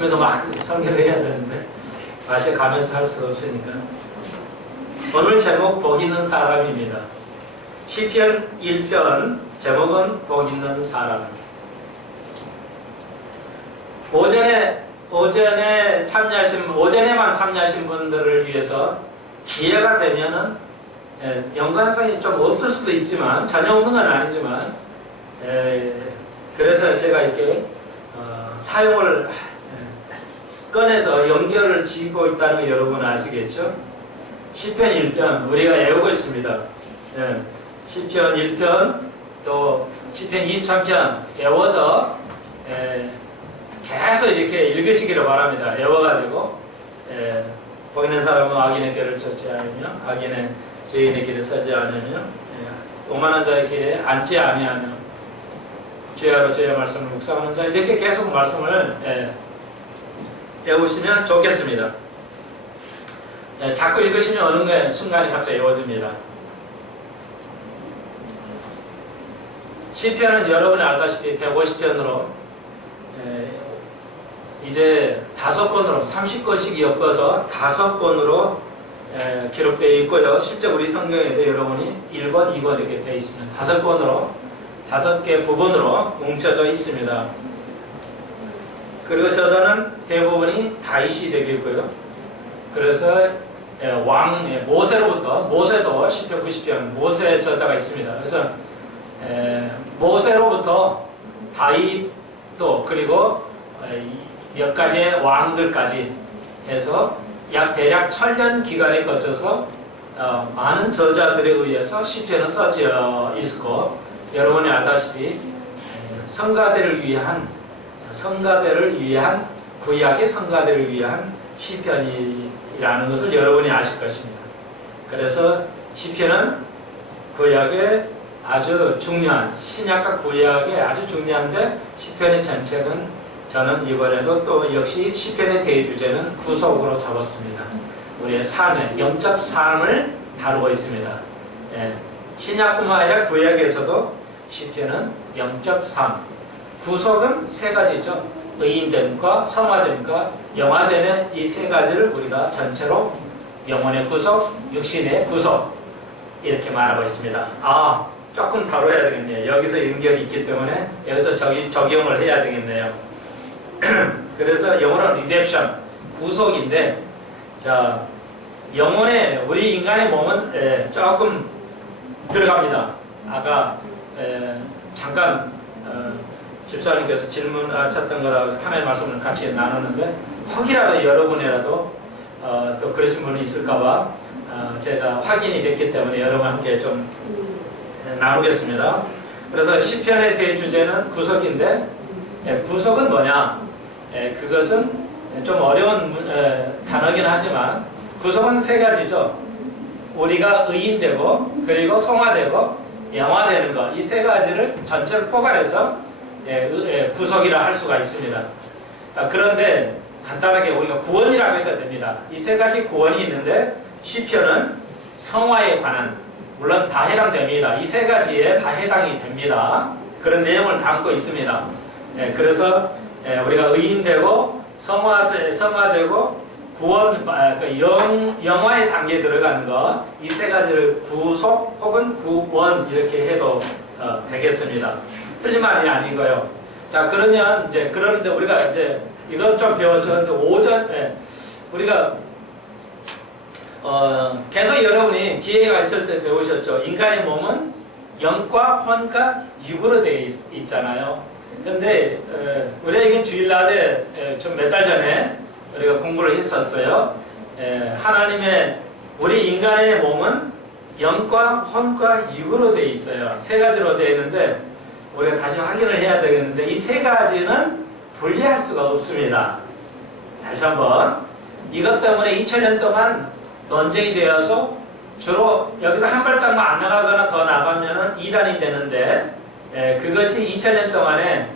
아침에도 막 성경을 해야 되는데 마셔 가면서 할 수가 없으니까. 오늘 제목 복 있는 사람입니다. 시편 1편 제목은 복 있는 사람. 오전에만 참여하신 분들을 위해서 기회가 되면은 연관성이 좀 없을 수도 있지만 전혀 없는 건 아니지만 그래서 제가 이렇게 사용을 꺼내서 연결을 짓고 있다는 거 여러분 아시겠죠? 시편 1편 우리가 외우고 있습니다. 시편 1편 또 시편 23편 외워서 계속 이렇게 읽으시기를 바랍니다. 외워가지고 보이는 사람은 악인의 길을 쫓지 않으며 악인의 죄인의 길을 서지 않으며 오만한 자의 길에 앉지 아니하며 죄하러 죄의 말씀을 묵상하는 자 이렇게 계속 말씀을 외우시면 좋겠습니다. 자꾸 읽으시면 어느 순간이 갑자기 외워집니다. 시편은 여러분이 알다시피 150편으로 이제 5권으로 30권씩 엮어서 5권으로 기록되어 있고요. 실제 우리 성경에도 여러분이 1권, 2권 이렇게 되어 있습니다. 5권으로 5개 부분으로 뭉쳐져 있습니다. 그리고 저자는 대부분이 다윗이 되겠고요. 그래서 모세로부터 모세도 시편 90편 모세 저자가 있습니다. 그래서 모세로부터 다윗도 그리고 몇 가지의 왕들까지 해서 대략 1000년 기간에 거쳐서 많은 저자들에 의해서 시편은 써져 있고 여러분이 알다시피 성가대를 위한 구약의 성가대를 위한 시편이라는 것을 여러분이 아실 것입니다. 그래서 시편은 구약의 아주 중요한 신약과 구약의 아주 중요한데 시편의 전책은 저는 이번에도 또 역시 시편의 대주제는 구속으로 잡았습니다. 우리의 삶의 영적 삶을 다루고 있습니다. 신약뿐만 아니라 구약에서도 시편은 영적 삶, 구속은 세 가지죠. 의인됨과 성화됨과 영화됨의 이 세 가지를 우리가 전체로 영혼의 구속, 육신의 구속 이렇게 말하고 있습니다. 조금 다뤄야 되겠네요. 여기서 연결이 있기 때문에 여기서 적용을 해야 되겠네요. 그래서 영어로 리뎀션, 구속인데 자 영혼의 우리 인간의 몸은 조금 들어갑니다. 아까 잠깐 집사님께서 질문하셨던 거라고 하나의 말씀을 같이 나누는데 혹이라도 여러분이라도 또 그러신 분이 있을까봐 제가 확인이 됐기 때문에 여러분과 함께 좀 나누겠습니다. 그래서 시편의 대주제는 구속인데 구속은 뭐냐? 그것은 좀 어려운 단어긴 하지만 구속은 세 가지죠. 우리가 의인되고 그리고 성화되고 영화되는 것 이 세 가지를 전체를 포괄해서 구속이라 할 수가 있습니다. 그런데 간단하게 우리가 구원이라고 해도 됩니다. 이 세 가지 구원이 있는데 시편은 성화에 관한 물론 다 해당됩니다. 이 세 가지에 다 해당이 됩니다. 그런 내용을 담고 있습니다. 그래서 우리가 의인되고 성화되고 구원, 영화의 단계에 들어가는 것 이 세 가지를 구속 혹은 구원 이렇게 해도 되겠습니다. 틀린 말이 아니고요. 자 그러면 그러는데 우리가 이건 좀 배웠죠. 근데 우리가 계속 여러분이 기회가 있을 때 배우셨죠. 인간의 몸은 영과 혼과 육으로 되어 있잖아요. 근데 우리가 이건 주일날에 좀 몇 달 전에 우리가 공부를 했었어요. 하나님의 우리 인간의 몸은 영과 혼과 육으로 되어 있어요. 세 가지로 되어 있는데 우리가 다시 확인을 해야 되겠는데 이 세 가지는 분리할 수가 없습니다. 다시 한번 이것 때문에 2000년 동안 논쟁이 되어서 주로 여기서 한 발짝만 안 나가거나 더 나가면은 이단이 되는데 그것이 2000년 동안에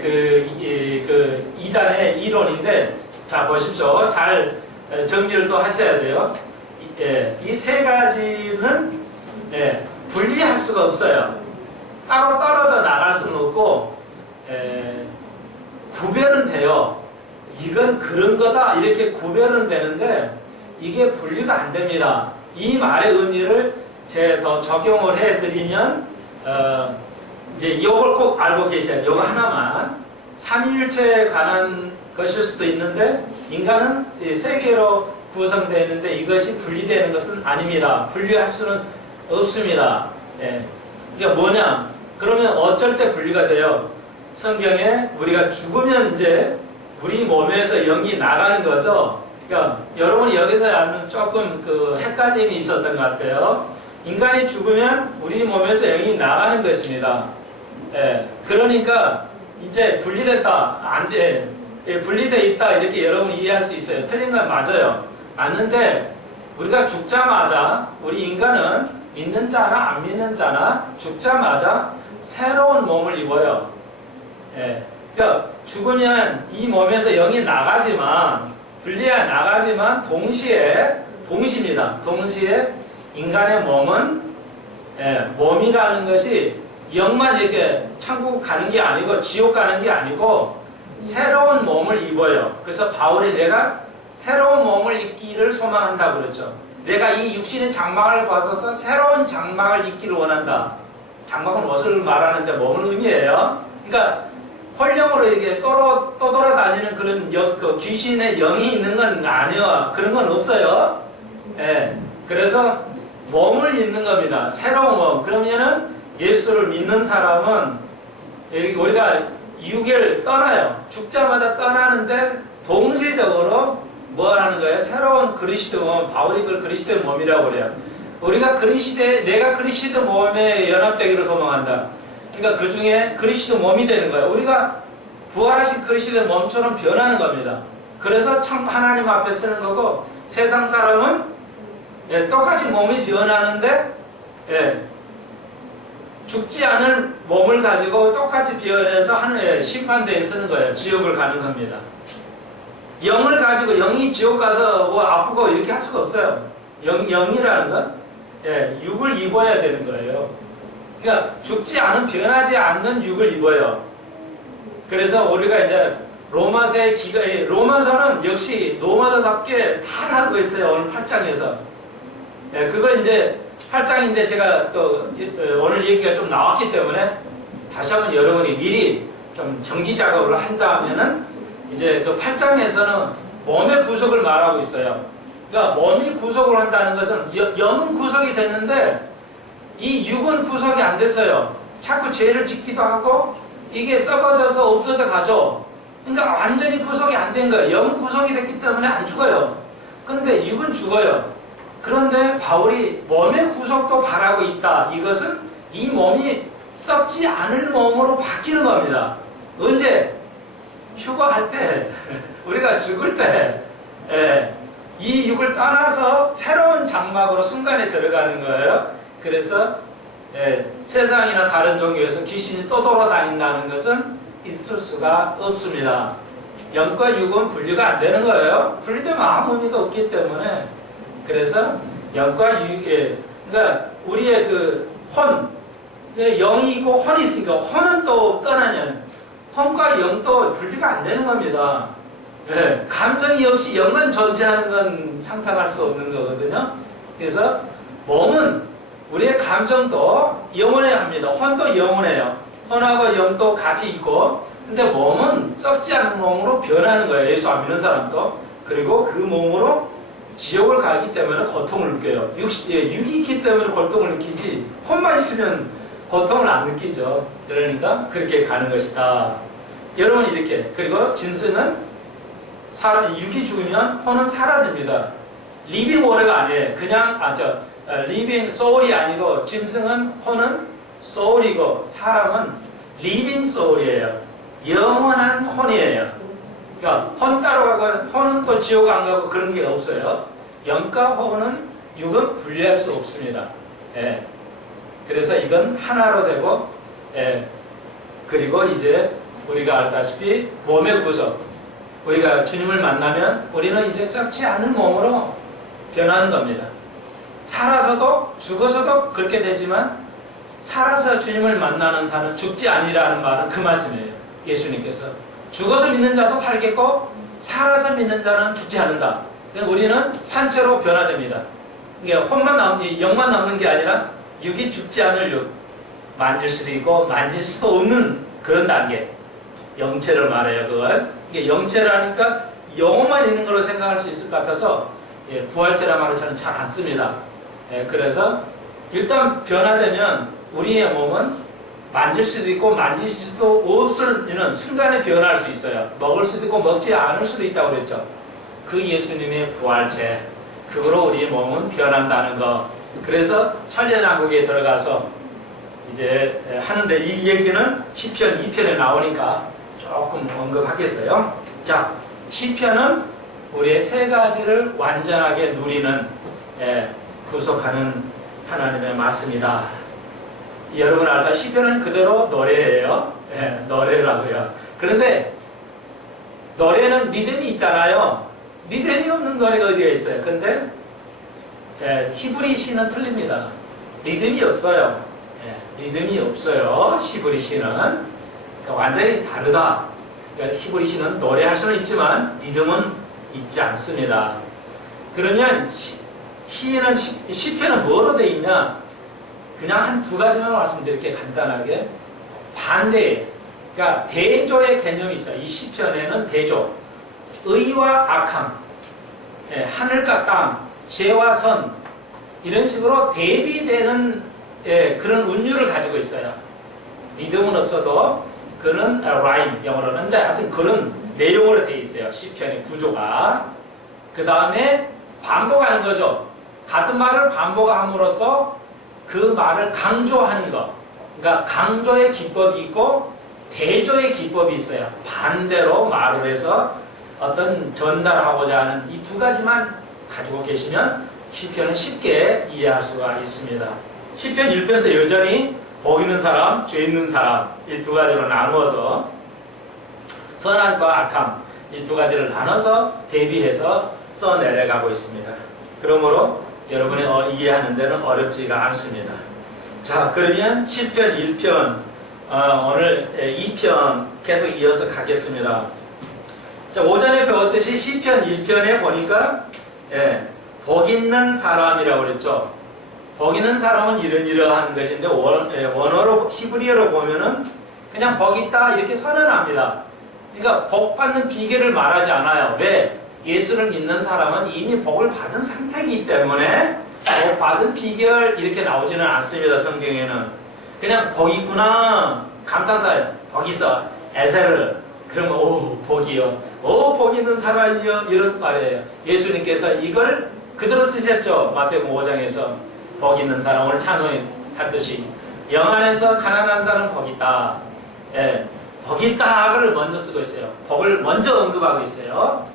그 이단의 이론인데 자 보십시오. 잘 정리를 또 하셔야 돼요. 이 세 가지는 분리할 수가 없어요. 따로 떨어져 나갈 수는 없고 구별은 돼요. 이건 그런 거다 이렇게 구별은 되는데 이게 분리가 안 됩니다. 이 말의 의미를 제가 더 적용을 해드리면 이제 이걸 꼭 알고 계셔야 돼요. 이거 하나만 삼위일체에 관한 것일 수도 있는데 인간은 세 개로 구성되어 있는데 이것이 분리되는 것은 아닙니다. 분리할 수는 없습니다. 예. 이게 뭐냐? 그러면 어쩔 때 분리가 돼요? 성경에 우리가 죽으면 이제 우리 몸에서 영이 나가는 거죠. 그러니까 여러분이 여기서 알면 조금 그 헷갈림이 있었던 것 같아요. 인간이 죽으면 우리 몸에서 영이 나가는 것입니다. 예. 그러니까 이제 분리됐다. 안 돼. 예, 분리되어 있다. 이렇게 여러분 이해할 수 있어요. 틀린 건 맞아요. 맞는데 우리가 죽자마자 우리 인간은 믿는 자나 안 믿는 자나 죽자마자 새로운 몸을 입어요. 예. 그러니까 죽으면 이 몸에서 영이 나가지만 분리해 나가지만 동시입니다. 동시에 인간의 몸은 몸이라는 것이 영만 이렇게 천국 가는 게 아니고 지옥 가는 게 아니고 새로운 몸을 입어요. 그래서 바울이 내가 새로운 몸을 입기를 소망한다 그랬죠. 내가 이 육신의 장막을 벗어서 새로운 장막을 입기를 원한다. 장막은 옷을 말하는데 몸을 의미해요. 그러니까 홀령으로 이렇게 떠돌아다니는 그런 그 귀신의 영이 있는 건 아니에요. 그런 건 없어요. 예. 그래서 몸을 입는 겁니다. 새로운 몸. 그러면은 예수를 믿는 사람은 우리가 육을 떠나요. 죽자마자 떠나는데 동시적으로 뭘 하는 거예요? 새로운 그리스도 몸, 바울이 그걸 그리스도의 몸이라고 그래요. 우리가 내가 그리스도 몸에 연합되기를 소망한다. 그러니까 그 중에 그리스도 몸이 되는 거예요. 우리가 부활하신 그리스도의 몸처럼 변하는 겁니다. 그래서 참 하나님 앞에 서는 거고 세상 사람은 똑같이 몸이 변하는데 죽지 않을 몸을 가지고 똑같이 변해서 하늘에 심판대에 서는 거예요. 지옥을 가는 겁니다. 영을 가지고 영이 지옥 가서 뭐 아프고 이렇게 할 수가 없어요. 영이라는 건 육을 입어야 되는 거예요. 그러니까 죽지 않은 변하지 않는 육을 입어요. 그래서 우리가 이제 로마서는 역시 로마서답게 다 다루고 있어요. 오늘 8장에서. 그걸 이제 8장인데 제가 또 오늘 얘기가 좀 나왔기 때문에 다시 한번 여러분이 미리 좀 정지 작업을 한다면은 이제 그 8장에서는 몸의 구속을 말하고 있어요. 그러니까 몸이 구속을 한다는 것은 영은 구속이 됐는데 이 육은 구속이 안 됐어요. 자꾸 죄를 짓기도 하고 이게 썩어져서 없어져 가죠. 그러니까 완전히 구속이 안 된 거예요. 영은 구속이 됐기 때문에 안 죽어요. 그런데 육은 죽어요. 그런데 바울이 몸의 구속도 바라고 있다. 이것은 이 몸이 썩지 않을 몸으로 바뀌는 겁니다. 언제? 휴거할 때, 우리가 죽을 때, 이 육을 떠나서 새로운 장막으로 순간에 들어가는 거예요. 그래서 세상이나 다른 종교에서 귀신이 또 돌아다닌다는 것은 있을 수가 없습니다. 영과 육은 분리가 안 되는 거예요. 분리되면 아무 의미가 없기 때문에. 그래서 영과 육에, 그러니까 우리의 그 영이 있고 혼이 있으니까 혼은 또 떠나냐는, 혼과 영도 분리가 안 되는 겁니다. 감정이 없이 영만 존재하는 건 상상할 수 없는 거거든요. 그래서 몸은 우리의 감정도 영원해야 합니다. 혼도 영원해요. 혼하고 영도 같이 있고, 근데 몸은 썩지 않은 몸으로 변하는 거예요. 예수 안 믿는 사람도. 그리고 그 몸으로 지옥을 가기 때문에 고통을 느껴요. 육이 있기 때문에 고통을 느끼지, 혼만 있으면 고통을 안 느끼죠. 그러니까 그렇게 가는 것이다. 여러분 이렇게. 그리고 짐승은 육이 죽으면 혼은 사라집니다. 리빙 워레가 아니에요. 그냥 리빙 소울이 아니고, 짐승은 혼은 소울이고 사람은 리빙 소울이에요. 영원한 혼이에요. 그러니까 혼 따로 가고 혼은 또 지옥 안 가고 그런 게 없어요. 영과 혼은 육은 분리할 수 없습니다. 그래서 이건 하나로 되고, 그리고 이제 우리가 알다시피 몸의 구속, 우리가 주님을 만나면 우리는 이제 썩지 않은 몸으로 변하는 겁니다. 살아서도 죽어서도 그렇게 되지만 살아서 주님을 만나는 자는 죽지 아니라는 말은 그 말씀이에요. 예수님께서 죽어서 믿는 자도 살겠고 살아서 믿는 자는 죽지 않는다. 그러니까 우리는 산채로 변화됩니다. 그러니까 영만 남는 게 아니라 육이 죽지 않을 육, 만질 수도 있고 만질 수도 없는 그런 단계, 영체를 말해요. 그걸 이게 영체라니까 영혼만 있는 걸로 생각할 수 있을 것 같아서 부활체란 말을 저는 잘 안 씁니다. 그래서 일단 변화되면 우리의 몸은 만질 수도 있고 만질 수도 없을 때는 순간에 변할 수 있어요. 먹을 수도 있고 먹지 않을 수도 있다고 그랬죠. 그 예수님의 부활체, 그거로 우리 몸은 변한다는 거. 그래서 천년왕국에 들어가서 이제 하는데 이 얘기는 시편 2편에 나오니까 조금 언급하겠어요. 자, 시편은 우리의 세 가지를 완전하게 누리는 구속하는 하나님의 말씀이다. 여러분 알까? 시편은 그대로 노래예요. 노래라고요. 그런데 노래는 리듬이 있잖아요. 리듬이 없는 노래가 어디가 있어요? 근데 히브리 시는 틀립니다. 리듬이 없어요. 리듬이 없어요. 히브리 시는. 그러니까 완전히 다르다. 그러니까 히브리 시는 노래할 수는 있지만 리듬은 있지 않습니다. 그러면 시편은 뭐로 되어 있냐? 그냥 한 두 가지만 말씀드릴게요. 간단하게. 반대, 그러니까 대조의 개념이 있어요. 이 시편에는 대조. 의와 악함, 하늘과 땅, 죄와 선, 이런 식으로 대비되는 그런 운율을 가지고 있어요. 리듬은 없어도 그런 라임, 영어로는. 근데 하여튼 그런 내용으로 되어 있어요. 시편의 구조가. 그 다음에 반복하는 거죠. 같은 말을 반복함으로써 그 말을 강조하는 거. 그러니까 강조의 기법이 있고 대조의 기법이 있어요. 반대로 말을 해서 어떤 전달하고자 하는 이 두 가지만 가지고 계시면 시편은 쉽게 이해할 수가 있습니다. 시편 1편도 여전히 복 있는 사람, 죄 있는 사람, 이 두 가지로 나누어서 선함과 악함, 이 두 가지를 나눠서 대비해서 써내려가고 있습니다. 그러므로 여러분이 이해하는 데는 어렵지가 않습니다. 자, 그러면 시편 1편, 오늘 2편 계속 이어서 가겠습니다. 자, 오전에 배웠듯이 시편 1편에 보니까 복 있는 사람이라고 그랬죠. 복 있는 사람은 이러이러한 것인데 원어로 히브리어로 보면은 그냥 복 있다 이렇게 선언합니다. 그러니까 복 받는 비결을 말하지 않아요. 왜? 예수를 믿는 사람은 이미 복을 받은 상태이기 때문에 복 받은 비결 이렇게 나오지는 않습니다. 성경에는. 그냥 복 있구나, 감탄사예요. 복 있어, 에세르. 그러면 오 복이요, 오 복 있는 사람이요, 이런 말이에요. 예수님께서 이걸 그대로 쓰셨죠. 마태복음 5장에서 복 있는 사람, 오늘 찬송했듯이 영 안에서 가난한 자는 복 있다. 복 있다를 먼저 쓰고 있어요. 복을 먼저 언급하고 있어요.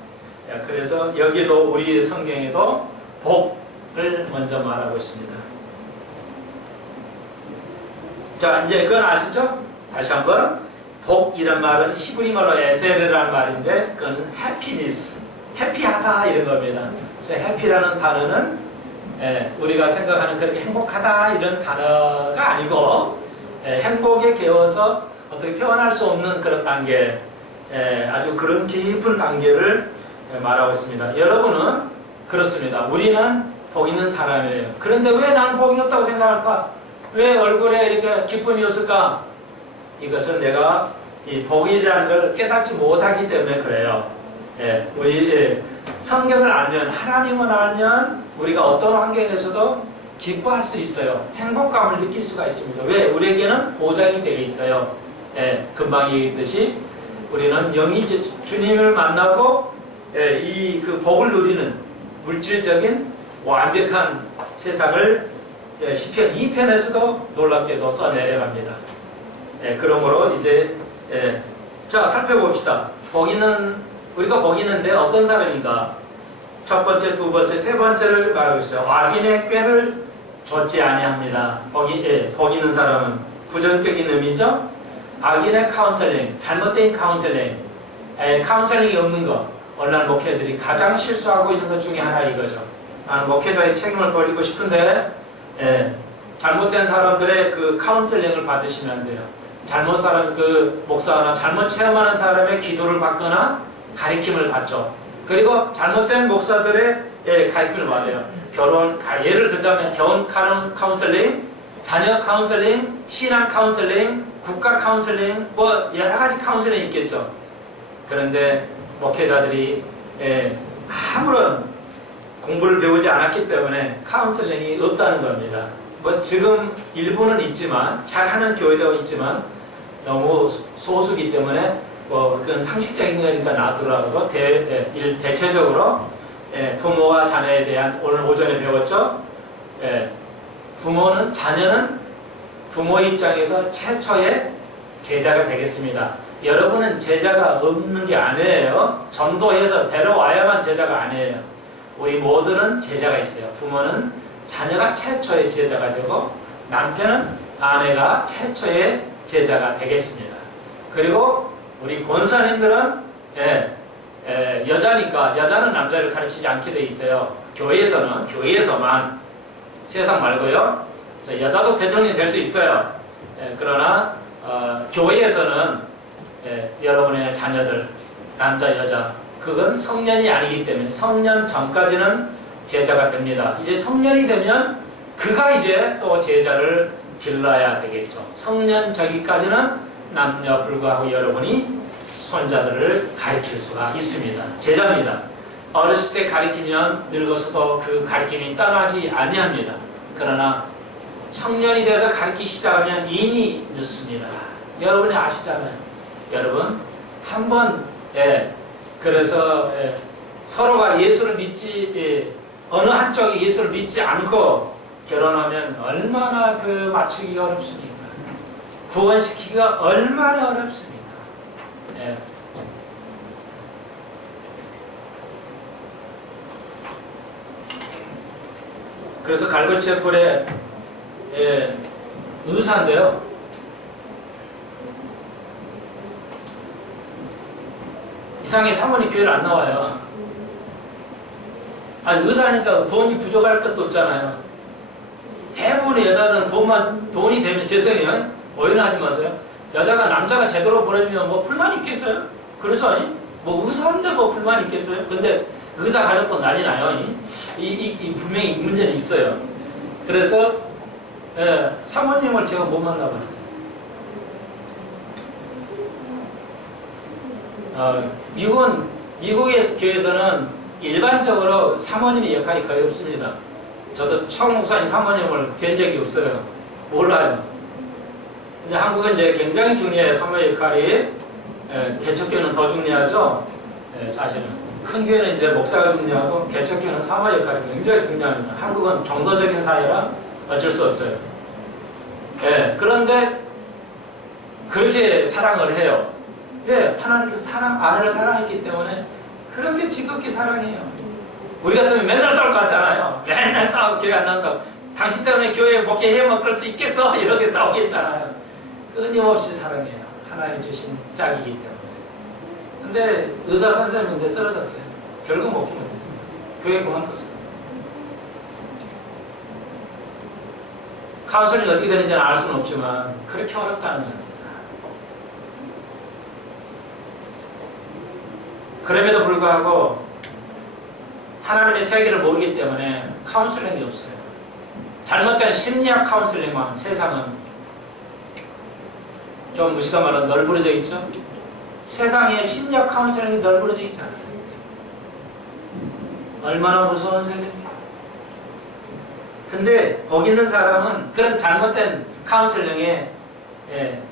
그래서 여기도 우리 성경에도 복을 먼저 말하고 있습니다. 자, 이제 그건 아시죠? 다시 한번. 복이란 말은 히브리말로 에세르라는 말인데 그건 happiness, 해피하다 이런 겁니다. 그래서 해피라는 단어는 우리가 생각하는 그렇게 행복하다 이런 단어가 아니고 행복에 겨워서 어떻게 표현할 수 없는 그런 단계, 아주 그런 깊은 단계를 말하고 있습니다. 여러분은 그렇습니다. 우리는 복 있는 사람이에요. 그런데 왜 난 복이 없다고 생각할까? 왜 얼굴에 이렇게 기쁨이 없을까? 이것은 내가 이 복이라는 걸 깨닫지 못하기 때문에 그래요. 우리 성경을 알면, 하나님을 알면 우리가 어떤 환경에서도 기뻐할 수 있어요. 행복감을 느낄 수가 있습니다. 왜? 우리에게는 보장이 되어 있어요. 금방 얘기했듯이 우리는 영이 주님을 만나고 이 그 복을 누리는 물질적인 완벽한 세상을 시편 2편에서도 놀랍게도 써내려갑니다. 그러므로 이제 자, 살펴봅시다. 우리가 복 있는데 어떤 사람인가? 첫 번째, 두 번째, 세 번째를 말하고 있어요. 악인의 꾀를 좇지 아니합니다. 복 있는 사람은 부정적인 의미죠. 악인의 카운셀링, 잘못된 카운셀링, 카운셀링이 없는 것. 오늘날 목회자들이 가장 실수하고 있는 것 중에 하나 이거죠. 나는 목회자의 책임을 돌리고 싶은데 잘못된 사람들의 그 카운셀링을 받으시면 안 돼요. 목사나 잘못 체험하는 사람의 기도를 받거나 가르침을 받죠. 그리고 잘못된 목사들의 가르침을 받아요. 예를 들자면 결혼 카운셀링, 자녀 카운셀링, 신앙 카운셀링, 국가 카운셀링, 뭐 여러 가지 카운셀링이 있겠죠. 그런데 목회자들이 아무런 공부를 배우지 않았기 때문에 카운셀링이 없다는 겁니다. 뭐 지금 일부는 있지만, 잘하는 교회도 있지만 너무 소수기 때문에 뭐 그건 상식적인 거니까 놔두라고 대체적으로 부모와 자녀에 대한 오늘 오전에 배웠죠. 자녀는 부모 입장에서 최초의 제자가 되겠습니다. 여러분은 제자가 없는 게 아니에요. 전도해서 데려와야만 제자가 아니에요. 우리 모두는 제자가 있어요. 부모는 자녀가 최초의 제자가 되고 남편은 아내가 최초의 제자가 되겠습니다. 그리고 우리 권사님들은 여자니까 여자는 남자를 가르치지 않게 돼 있어요. 교회에서만 세상 말고요. 그래서 여자도 대통령이 될 수 있어요. 그러나 교회에서는 여러분의 자녀들 남자 여자 그건 성년이 아니기 때문에 성년 전까지는 제자가 됩니다. 이제 성년이 되면 그가 이제 또 제자를 길러야 되겠죠. 성년 저기까지는 남녀 불구하고 여러분이 손자들을 가르칠 수가 있습니다. 제자입니다. 어렸을 때 가르치면 늙어서도 그 가르침이 떠나지 아니합니다. 그러나 성년이 돼서 가르치기 시작하면 이미 늦습니다. 여러분이 아시잖아요. 여러분 한번 그래서 서로가 예수를 믿지 어느 한쪽이 예수를 믿지 않고 결혼하면 얼마나 그 맞추기가 어렵습니까? 구원시키기가 얼마나 어렵습니까? 그래서 갈고체불의 의사인데요. 이상하게 사모님 교회를 안 나와요. 아니 의사니까 돈이 부족할 것도 없잖아요. 대부분의 여자는 돈이 되면 죄송해요. 오해는 하지 마세요. 여자가 남자가 제대로 보내면 뭐 불만 있겠어요? 그렇죠? 아니? 뭐 의사인데 뭐 불만 있겠어요? 근데 의사 가족도 난리 나요. 이 분명히 문제는 있어요. 그래서 사모님을 제가 못 만나봤어요. 미국의 교회에서는 일반적으로 사모님의 역할이 거의 없습니다. 저도 청목사님 사모님을 뵌 적이 없어요. 몰라요. 근데 한국은 이제 굉장히 중요해요. 사모의 역할이. 개척교회는 더 중요하죠. 사실은. 큰 교회는 이제 목사가 중요하고 개척교회는 사모 역할이 굉장히 중요합니다. 한국은 정서적인 사회라 어쩔 수 없어요. 그런데 그렇게 사랑을 해요. 하나님께서 아내를 사랑했기 때문에 그렇게 지극히 사랑해요. 우리 같으면 맨날 싸울 것 같잖아요. 맨날 싸우고 교회 안 나온다고. 당신 때문에 교회 목회해 먹을 수 있겠어? 이렇게 싸우겠잖아요. 끊임없이 사랑해요. 하나님 주신 짝이기 때문에. 근데 의사 선생님인데 쓰러졌어요. 결국 목회 못했어요. 교회 그만뒀어요. 카운슬링이 어떻게 되는지는 알 수는 없지만 그렇게 어렵다는 겁니다. 그럼에도 불구하고 하나님의 세계를 모르기 때문에 카운슬링이 없어요. 잘못된 심리학 카운슬링만 세상은 좀 무식한 말로 널브러져 있죠. 세상에 심리학 카운슬링이 널브러져 있잖아요. 얼마나 무서운 세계입니까? 근데 거기 있는 사람은 그런 잘못된 카운슬링에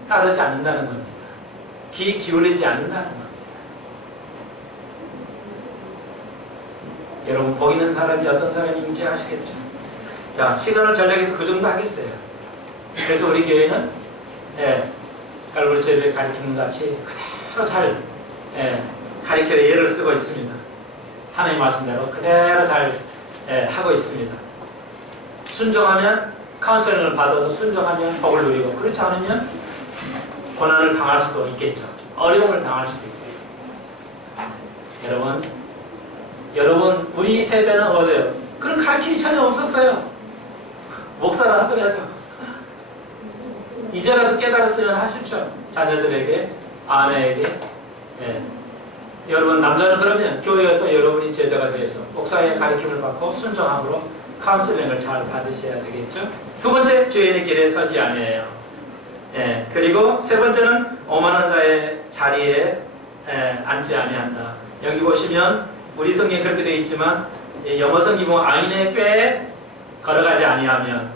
따르지 않는다는 겁니다. 귀 기울이지 않는다는 겁니다. 여러분 거기 있는 사람이 어떤 사람인지 아시겠죠? 자, 시간을 전략해서 그 정도 하겠어요. 그래서 우리 교회는 갈고리 가르치는 같이 그대로 잘 가르치는 예를 쓰고 있습니다. 하나님 말씀대로 그대로 잘 하고 있습니다. 순종하면 카운셀링을 받아서 순종하면 복을 누리고 그렇지 않으면 고난을 당할 수도 있겠죠. 어려움을 당할 수도 있어요. 여러분 우리 세대는 어때요? 그런 가르침이 전혀 없었어요. 목사를 하더라도 이제라도 깨달았으면 하십시오. 자녀들에게, 아내에게. 여러분 남자는 그러면 교회에서 여러분이 제자가 되어서 목사의 가르침을 받고 순종함으로 카운슬링을 잘 받으셔야 되겠죠. 두 번째, 죄인의 길에 서지 아니에요. 예, 그리고 세 번째는 오만한 자의 자리에 앉지 아니한다. 여기 보시면 우리 성경에 그렇게 되어 있지만 영어 성경 보면 악인의 꾀에 걸어가지 아니하면,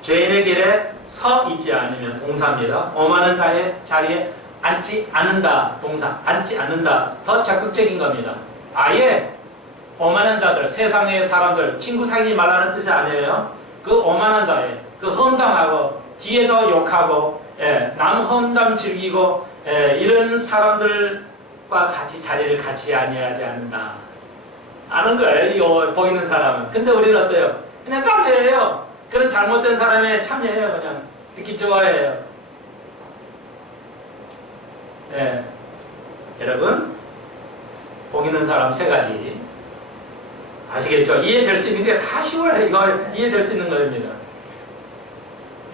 죄인의 길에 서 있지 않으면 동사입니다. 오만한 자의 자리에 앉지 않는다. 동사. 앉지 않는다. 더 적극적인 겁니다. 아예 오만한 자들, 세상의 사람들, 친구 사귀지 말라는 뜻이 아니에요. 그 오만한 자의, 그 험담하고 뒤에서 욕하고 남 험담 즐기고 이런 사람들과 같이 자리를 같이 아니하지 않는다. 아는 거예요. 이 보이는 사람은. 근데 우리는 어때요? 그냥 참여해요. 그런 잘못된 사람에 참여해요. 그냥 듣기 좋아해요. 여러분, 복 있는 사람 세 가지 아시겠죠? 이해될 수 있는 게 다 쉬워요. 이거 이해될 수 있는 겁니다.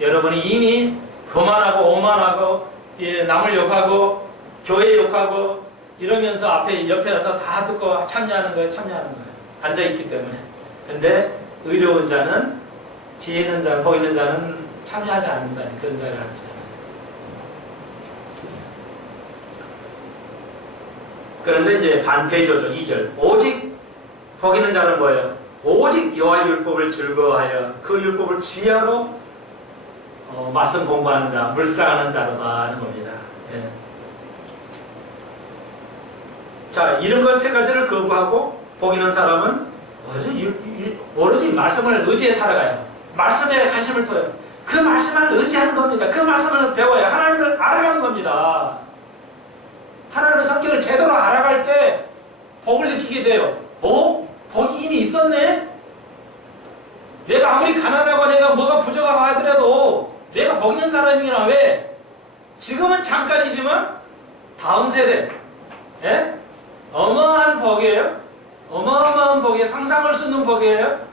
여러분이 이미 거만하고 오만하고 남을 욕하고 교회 욕하고 이러면서 옆에 와서 다 듣고 참여하는 거예요. 앉아있기 때문에. 근데 의로운 자는, 지혜 있는 자, 복 있는 자는 참여하지 않는다. 그런 자를 앉지 않아요. 그런데 이제 반대조죠. 2절. 오직 복 있는 자는 뭐예요? 오직 여호와의 율법을 즐거워하여 그 율법을 주야로 말씀 공부하는 자, 묵상하는 자로다 하는 겁니다. 예. 자, 이런 것 세 가지를 거부하고 복 있는 사람은 오로지 말씀을 의지해 살아가요. 말씀에 관심을 둬요. 그 말씀을 의지하는 겁니다. 그 말씀을 배워요. 하나님을 알아가는 겁니다. 하나님의 성격을 제대로 알아갈 때 복을 느끼게 돼요. 복이 이미 있었네? 내가 아무리 가난하고 내가 뭐가 부족하고 하더라도 내가 복 있는 사람이구나. 왜? 지금은 잠깐이지만 다음 세대 어마어마한 복이에요. 어마어마한 복이에요. 상상할 수 없는 복이에요.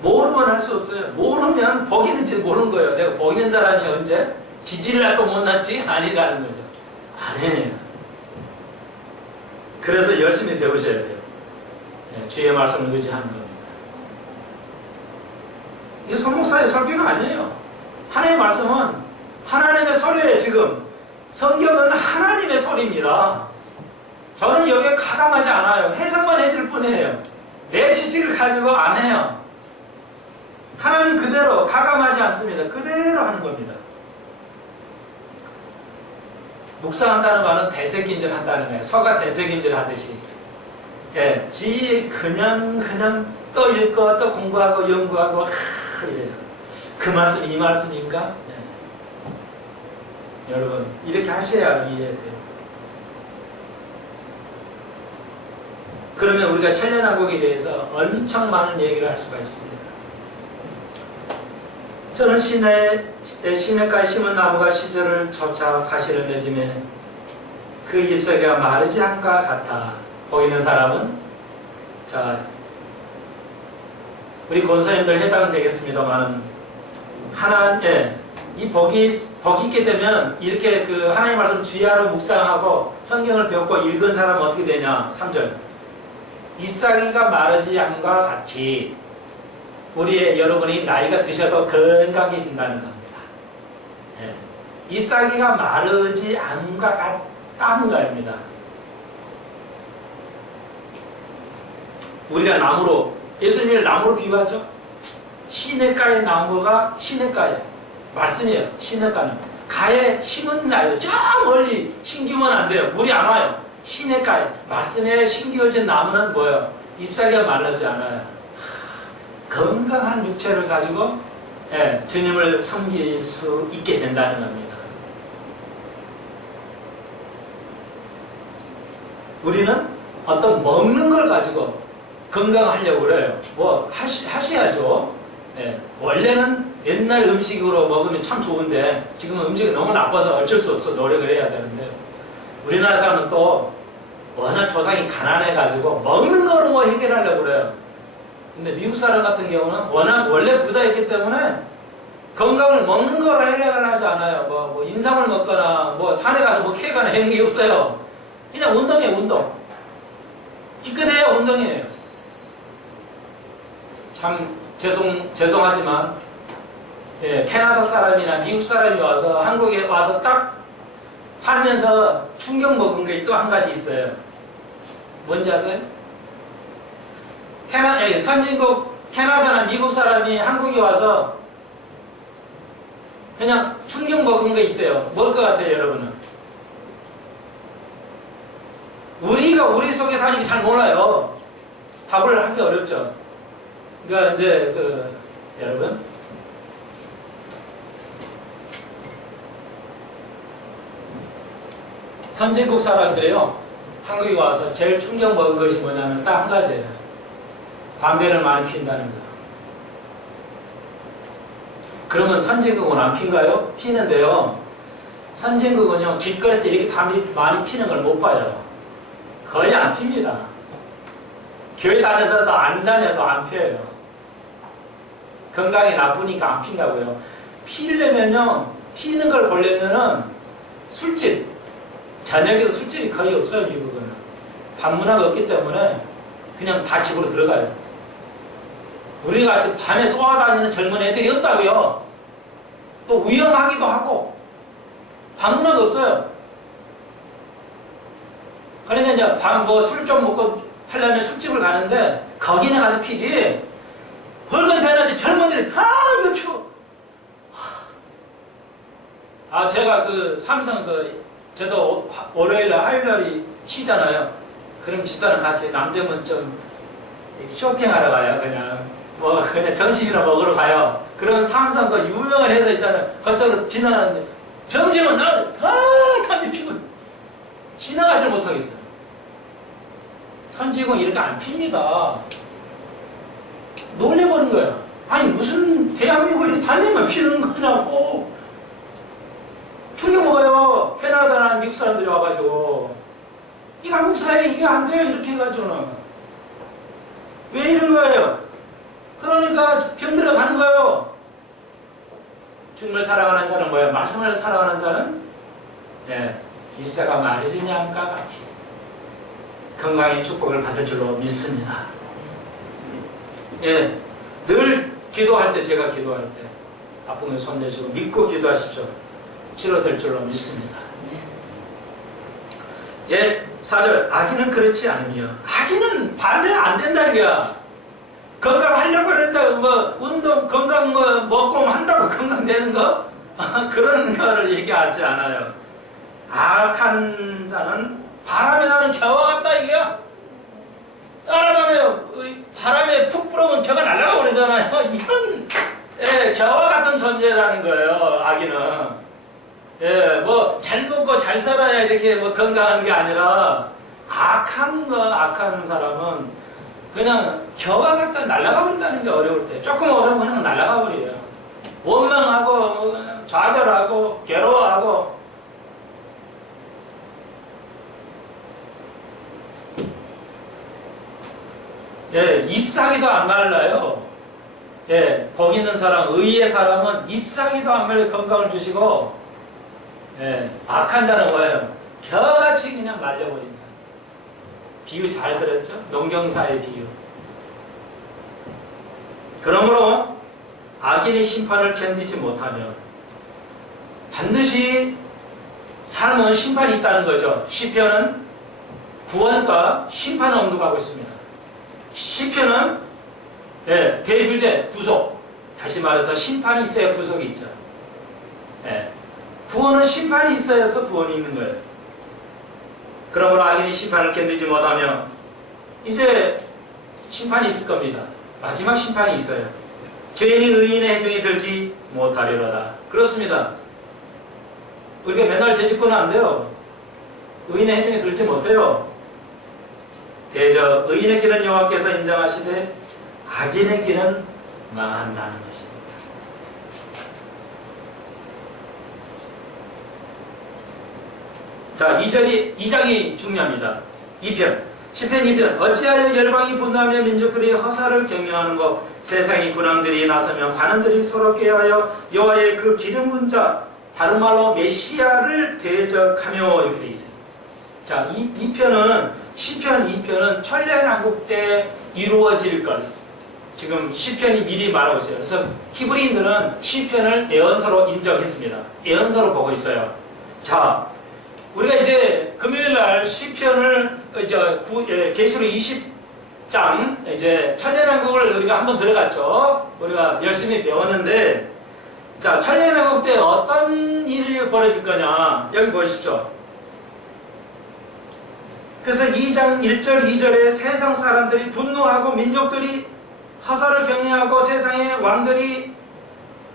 모르면 할 수 없어요. 모르면 복이 있는지 모르는 거예요. 내가 복 있는 사람이 언제? 지지를 낳고 못났지? 아니라는 거죠. 아니에요. 그래서 열심히 배우셔야 돼요. 주의 말씀을 의지하는 겁니다. 이게 성목사의 설교가 아니에요. 하나님의 말씀은 하나님의 소리예요. 지금 성경은 하나님의 소리입니다. 저는 여기에 가감하지 않아요. 해석만 해줄 뿐이에요. 내 지식을 가지고 안 해요. 하나님 그대로 가감하지 않습니다. 그대로 하는 겁니다. 묵상한다는 말은 대세김질 한다는 거예요. 서가 대세김질 하듯이. 그냥 또 읽고 또 공부하고 연구하고 이래요. 그 말씀 이 말씀인가? 여러분 이렇게 하셔야 이해돼요. 그러면 우리가 천년왕국에 대해서 엄청 많은 얘기를 할 수가 있습니다. 저는 시냇가에 심은 나무가 시절을 쫓아 가시를 맺으며 그 잎사귀가 마르지 않과 같아. 보이는 사람은 자 우리 권사님들 해당되겠습니다만 이 복이 있게 되면 이렇게 그 하나님 말씀 주야로 묵상하고 성경을 배웠고 읽은 사람은 어떻게 되냐? 3절 잎사귀가 마르지 않과 같이 여러분이 나이가 드셔도 건강해진다는 겁니다. 잎사귀가 마르지 않과 같다는 겁니다. 우리가 나무로, 예수님을 나무로 비유하죠? 시냇가의 나무가 시냇가에 말씀이에요. 시냇가는 가에 심은 나요. 저 멀리 심기면 안 돼요. 물이 안 와요. 시냇가에 말씀에 심겨진 나무는 뭐예요? 잎사귀가 마르지 않아요. 건강한 육체를 가지고 주님을 섬길 수 있게 된다는 겁니다. 우리는 어떤 먹는 걸 가지고 건강하려고 그래요. 뭐 하셔야죠. 원래는 옛날 음식으로 먹으면 참 좋은데 지금은 음식이 너무 나빠서 어쩔 수 없어 노력을 해야 되는데 우리나라 사람은 또 워낙 조상이 가난해가지고 먹는 거로 뭐 해결하려고 그래요. 근데 미국 사람 같은 경우는 원래 부자였기 때문에 건강을 먹는 거라 해결을 하지 않아요. 뭐 인삼을 먹거나 뭐 산에 가서 뭐 캐거나 이런 게 없어요. 그냥 운동이에요, 운동. 기껏해야 운동이에요. 참 죄송하지만 예, 캐나다 사람이나 미국 사람이 와서 한국에 와서 딱 살면서 충격 먹은 게 또 한 가지 있어요. 뭔지 아세요? 선진국 캐나다나 미국 사람이 한국에 와서 그냥 충격 먹은 게 있어요. 뭘 것 같아요, 여러분은? 우리가 우리 속에 사는 게 잘 몰라요. 답을 하기 어렵죠. 그러니까 이제 여러분 선진국 사람들이요, 한국에 와서 제일 충격 먹은 것이 뭐냐면 딱 한 가지예요. 담배를 많이 피운다는 거. 그러면 선진국은 안 핀가요? 피는데요. 선진국은요, 길거리에서 이렇게 담배 많이 피는 걸 못 봐요. 거의 안 핍니다. 교회 다녀서도 안 다녀도 안 펴요. 건강에 나쁘니까 안 핀다고요. 피려면요, 피는 걸 보려면은 술집, 저녁에도 술집이 거의 없어요, 미국은. 밥 문화가 없기 때문에 그냥 다 집으로 들어가요. 우리 같이 밤에 쏘아다니는 젊은 애들이 없다고요. 또 위험하기도 하고 밥 문화가 없어요. 그러니까 이제 밤 뭐 술 좀 먹고 하려면 술집을 가는데 거기는 가서 피지. 벌건 대낮에 젊은들이 이거 피워. 제가 삼성 저도 월요일날 화요일날이 쉬잖아요. 그럼 집사람 같이 남대문 좀 쇼핑하러 가요. 그냥 점심이나 먹으러 가요. 그러면 삼성 유명한 회사 있잖아요. 그쪽으로 지나가는데 점심은 담배 피고 지나가질 못하겠어요. 선진국은 이렇게 안 핍니다. 놀래버린 거야. 아니 무슨 대한민국이 이렇게 담배만 피는 거냐고. 충격 먹어요. 캐나다나 미국 사람들이 와가지고 이거 한국 사회에 이게 안 돼요. 이렇게 해가지고는 왜 이런 거예요? 그러니까 병들어 가는 거예요. 주님을 살아가는 자는 뭐예요? 말씀을 살아가는 자는 일사가 마르지 않음과 같이 건강의 축복을 받을 줄로 믿습니다. 늘 기도할 때, 제가 기도할 때 아픈 거 손대시고 믿고 기도하십시오. 치료될 줄로 믿습니다. 4절. 악인은 그렇지 않으며. 악인은 반대는 안 된다 이거야. 건강하려고 한다. 운동 건강 먹고 한다고 건강되는 거? 그런 거를 얘기하지 않아요. 악한 자는 바람이 나는 겨와 같다 이거야. 알아잖아요. 바람에 푹 불어오면 겨가 날아가 버리잖아요. 이런 겨와 같은 존재라는 거예요. 악인은. 잘 먹고 잘 살아야 이렇게 건강한 게 아니라 악한 사람은 그냥 겨와 같다 날아가 버린다는 게 어려울 때. 조금 어려우면 그냥 날아가 버려요. 원망하고 좌절하고 괴로워하고. 잎사귀도 안 말라요. 복 있는 사람, 의의 사람은 잎사귀도 안 말려 건강을 주시고, 악한 자는 뭐예요? 겨같이 그냥 말려버린다. 비유 잘 들었죠? 농경사의 비유. 그러므로 악인의 심판을 견디지 못하면 반드시 삶은 심판이 있다는 거죠. 시편은 구원과 심판을 언급하고 있습니다. 시편은 대주제, 구속. 다시 말해서 심판이 있어야 구속이 있죠. 구원은 심판이 있어야서 구원이 있는 거예요. 그러므로 악인이 심판을 견디지 못하며 이제 심판이 있을 겁니다. 마지막 심판이 있어요. 죄인이 의인의 해중에 들지 못하리로다. 그렇습니다. 우리가 맨날 죄짓고는 안 돼요. 의인의 해중에 들지 못해요. 대저 의인의 길은 여호와께서 인정하시되 악인의 길은 망한다는 것입니다. 자, 2장이 중요합니다. 2편. 시편 2편 어찌하여 열방이 분노하며 민족들이 허사를 경영하는고 세상의 군왕들이 나서며 관원들이 서로 꾀하여 여호와의 그 기름 분 자 다른 말로 메시아를 대적하며 이렇게 돼 있어요. 자, 이 편은 시편 2편은 천년왕국 때 이루어질 것 지금 시편이 미리 말하고 있어요. 그래서 히브리인들은 시편을 예언서로 인정했습니다. 예언서로 보고 있어요. 자, 우리가 이제 금요일날 시편을 계시록 20장 이제 천년왕국을 우리가 한번 들어갔죠. 우리가 열심히 배웠는데, 자, 천년왕국 때 어떤 일이 벌어질 거냐? 여기 보십시오. 그래서 2장 1절 2절에 세상 사람들이 분노하고 민족들이 허사를 경영하고 세상의 왕들이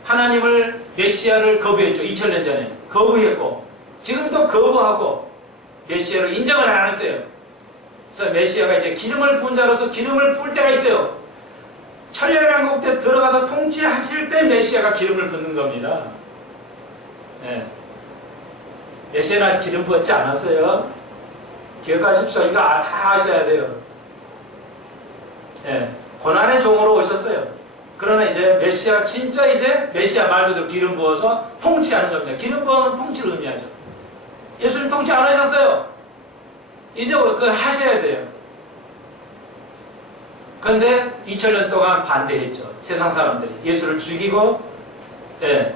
하나님을 메시아를 거부했죠. 2000년 전에 거부했고 지금도 거부하고 메시아를 인정을 안 했어요. 그래서 메시아가 이제 기름을 부은 자로서 기름을 부을 때가 있어요. 천년왕국 때 들어가서 통치하실 때 메시아가 기름을 붓는 겁니다. 네. 메시아는 아직 기름 부었지 않았어요. 기억하십시오. 이거 다 아셔야 돼요. 네. 고난의 종으로 오셨어요. 그러나 이제 메시아, 진짜 이제 메시아 말 그대로 기름 부어서 통치하는 겁니다. 기름 부으면 통치를 의미하죠. 예수님 통치 안 하셨어요. 이제 그거 하셔야 돼요. 그런데 2000년 동안 반대했죠. 세상 사람들이. 예수를 죽이고, 예.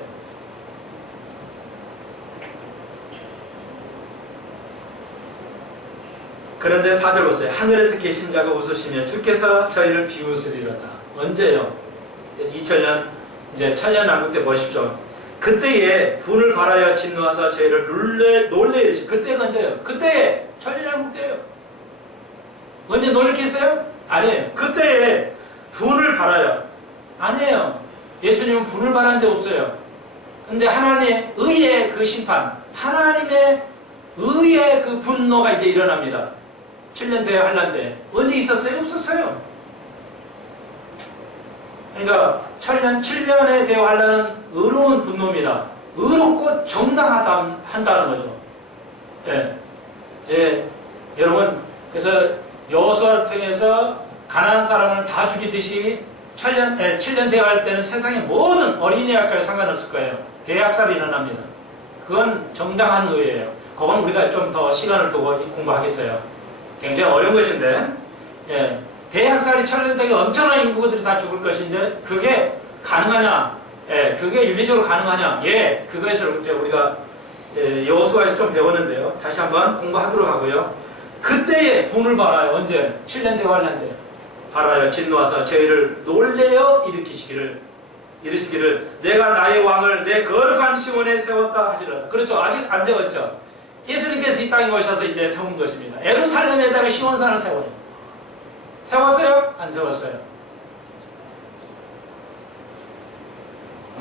그런데 4절 보세요. 하늘에서 계신 자가 웃으시며 주께서 저희를 비웃으리로다. 언제요? 2000년, 이제 천년왕국 때 보십시오. 그때에 분을 발하여 진노하사 저희를 놀래 이르시. 그때가 언제요? 그때에 천년왕국 때예요. 언제 놀랬겠어요? 아니에요. 그때에 분을 발하여. 아니에요. 예수님은 분을 발한 적 없어요. 근데 하나님의 의의 그 심판, 하나님의 의의 그 분노가 이제 일어납니다. 7년 대회 환란 때 언제 있었어요? 없었어요. 그러니까 7년의 대회 환란은 의로운 분노입니다. 의롭고 정당하다 한다는 거죠. 예. 이제 여러분 그래서 여호수아를 통해서 가나안 사람을 다 죽이듯이 7년 대회할 때는 세상의 모든 어린이학과에 상관없을 거예요. 대학살이 일어납니다. 그건 정당한 의예요. 그건 우리가 좀 더 시간을 두고 공부하겠어요. 굉장히 어려운 것인데, 예, 대학살이 1000년 대에 엄청난 인구들이 다 죽을 것인데 그게 가능하냐? 예, 그게 윤리적으로 가능하냐? 예, 그것을 이제 우리가 여호수아에서 좀 배웠는데요. 다시 한번 공부하도록 하고요. 그때에 분을 발하여 언제? 7년 대회 환란 때 발하여 진노하사 저희를 놀래어 이르시기를 내가 나의 왕을 내 거룩한 시온에 세웠다 하시리라. 그렇죠. 아직 안 세웠죠. 예수님께서 이 땅에 오셔서 이제 세운 것입니다. 예루살렘에다가 시온산을 세워요. 세웠어요? 안 세웠어요?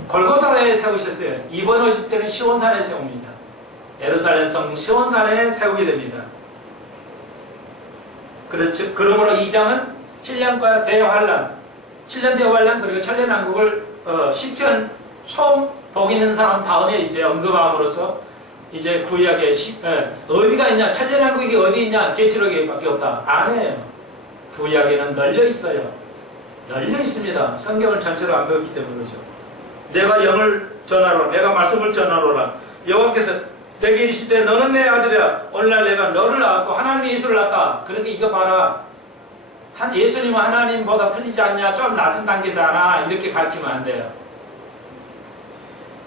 골고타에 세우셨어요. 이번 오실 때는 시온산에 세웁니다. 예루살렘 성 시온산에 세우게 됩니다. 그렇죠. 그러므로 2장은 7년과 대환란, 7년 대환란 그리고 천년왕국을 시편 처음 복 있는 사람 다음에 이제 언급함으로써 이제 구약에 어디가 있냐? 천년왕국이 어디 있냐? 계시록에밖에 없다. 아니에요. 구약에는 널려 있어요. 널려 있습니다. 성경을 전체로 안 배웠기 때문에 그렇죠. 내가 영을 전하노라. 내가 말씀을 전하노라. 여호와께서 내게 이르시되 너는 내 아들이라. 오늘날 내가 너를 낳았고 하나님이 예수를 낳았다. 그러니까 이거 봐라. 예수님은 하나님보다 틀리지 않냐? 좀 낮은 단계잖아. 이렇게 가르치면 안 돼요.